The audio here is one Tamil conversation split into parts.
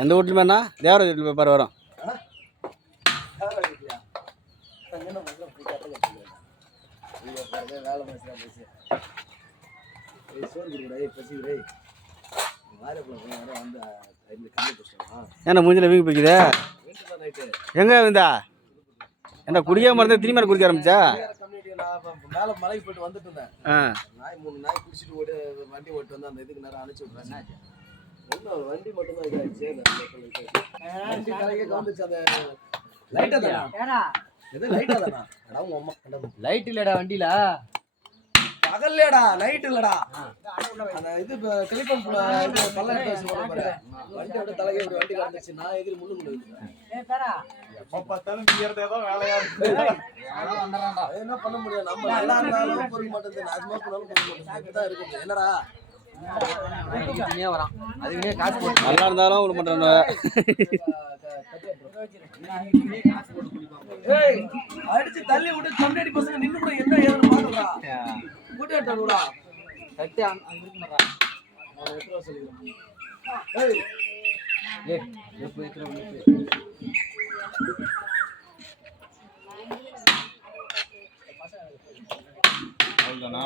எந்த வீட்லையுமேண்ணா தேவராஜ் வீட்டில் பேப்பர் வரும். ஏன்னா மூஞ்சில் வீங்கி போய்க்குதே. எங்கே விந்தா என்ன குடிக்காம இருந்தா திரும்பி மேலே குடிக்க ஆரம்பிச்சா? மேலே மலைக்கு போயிட்டு வந்துட்டு இருந்தேன். நாய் 3 நாய் குடிச்சிட்டு வண்டி ஓட்டு வந்து அந்த இதுக்கு நேரம் அனுப்பிச்சு விட்றேன். ஒன்றும் வண்டி மட்டும்தான் இதாகிடுச்சு. வண்டி தலையே கவுந்துச்சு. அந்த லைட்டாக தானா எது லைட்டாக தானா? அடா உங்கள் அம்மா லைட் இல்லைடா வண்டியில். பகல்லேடா லைட் இல்லடா. அந்த இது கிளிப்பம் இது பல்ல எடுத்து வச்சு போட பாரு. வண்டி அப்படியே தலையே இப்படி வண்டி கறந்துச்சு. நான் எதிரி முள்ளு முள்ளு எப்போ பார்த்தாலும் ஏதோ வேலையா இருக்கு. என்ன பண்ண முடியும்? நம்ம நல்லா இருந்தாலும் பொறுக்க மாட்டேங்குது. நான் சும்மா பண்ணாலும் பொறுக்க மாட்டேங்குது. தான் இருக்குது. என்னடா வரான் அதுக்குமே காசு போட்டு நல்லா இருந்தாலும் ஒன்று பண்ணுறாங்க. அடிச்சு தள்ளி விட்டு கம்யூனிட்டி பசங்க நின்று கூட என்ன ஏதுன்னு பாக்குறா. கூட்டி விட்டானுடா. சக்தி அங்க இருக்க மாட்டான். நான் 8 ரூபா சொல்லிக்கிறேன். எப்போ எத்தனை அவ்வளோதானா?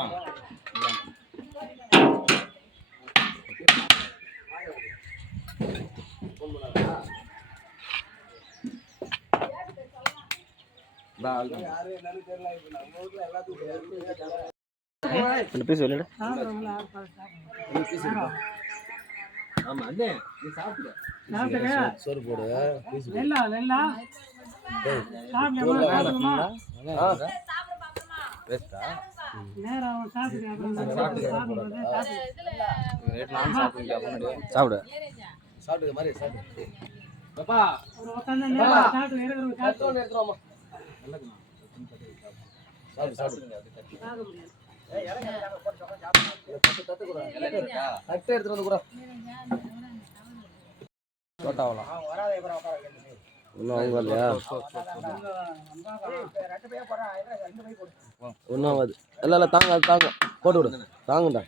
பீஸ் சொல்லிடு. ஆமா அண்ணே நீ சாப்பிடு. சோறு போடு. வெள்ளா வெள்ளா சாப்பிடுமா? வேஸ்டா நேரா சாப்பிடு. சாப்பிடு சாப்பிடுங்க மாதிரி சாப்பிடு. பாப்பா ஒரு உட்காந்து நேரா சாப்பிடு. எடுத்துட்டு எடுத்துறோமா. சாப்பிடு சாப்பிடு. தட்டு எடுத்துட்டு வந்து கூட தோட்டாவலாம் ஒன்றும் அவங்க இல்லையா? ஒன்றும் ஆகாது. இல்லை இல்லை தாங்க அது தாங்க போட்டு விடு. தாங்கடா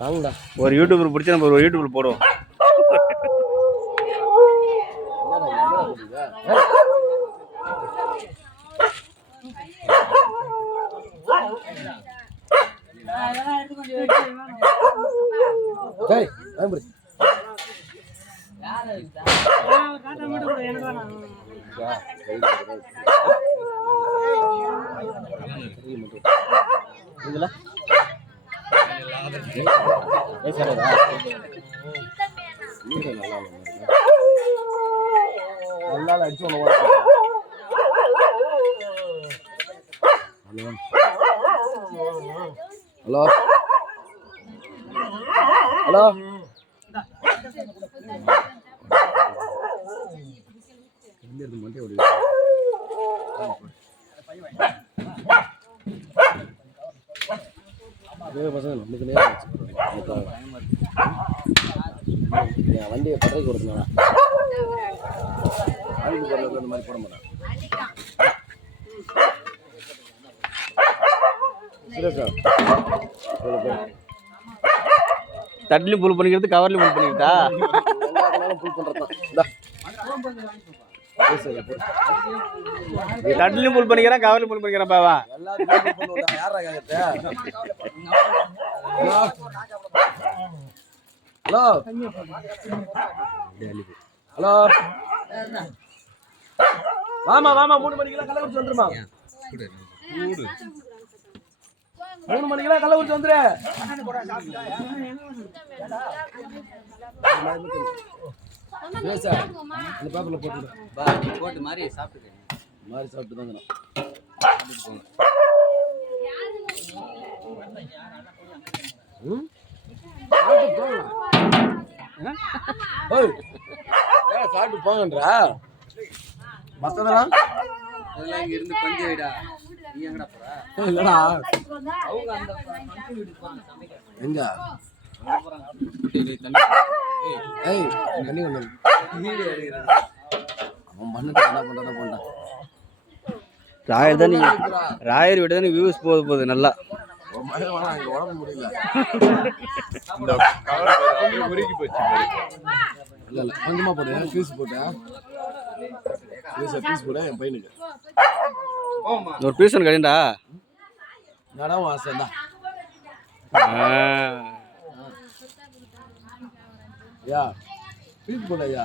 தாங்கடா. ஒரு யூடியூபர் பிடிச்சி நம்ம ஒரு யூடியூபர் போடுவோம். நல்லா அடிச்சு ஹலோ ஹலோ மட்டும் ஒரு பசங்க நமக்கு நேரம் வண்டியை பட்டறை கொடுத்தனால அந்த மாதிரி போட மாட்டேன். தட்டிலையும் புல் பண்ணிக்கிறது கவர்லையும் புல் பண்ணிக்கிட்டா புல் பண்ணுறதான். தட்டிலையும் புல் பண்ணிக்கிறேன் கவர்லையும் புல் பண்ணிக்கிறேன் பாவா. ஹலோ ஹலோ வாமா வாமா 3 மணிக்கெல்லாம் கள்ளக்குறிச்சி வந்துருமா. 3 மணிக்கெல்லாம் கள்ளக்குறிச்சி வந்துரு. அந்த பேப்பர்ல போட்டு போட்டு மாதிரி சாப்பிட்டு தாங்க. சாப்பிட்டு போங்கன்றா. மத்ததெல்லாம் அதெல்லாம் இங்க இருந்து பஞ்சு வைடா. நீ எங்கடா போற? இல்லடா அவங்க அந்த பஞ்சு வீட்டுக்கு போறாங்க சமைக்க. எங்க அங்க போறாங்க. தண்ணி. ஏய் தண்ணி கொண்டு வந்து. வீடு எடுக்கிறது. அவன் பண்ணிட்டு என்ன பண்றான் ராயர் தானே ராயர் விட தானே வியூஸ் போகுது நல்லா. உன் மகன் வேணா இங்க உடம்பு முடியல. இந்த கவர் அப்படியே உருகி போச்சு இல்ல இல்ல கொஞ்சமா போடு பீஸ் போட்டேன் பீஸ் போட என் பையனுக்கு போமா. ஒரு பீசன் கடிண்டா. நடவும் ஆசை தான் ஐயா பீஸ் போட ஐயா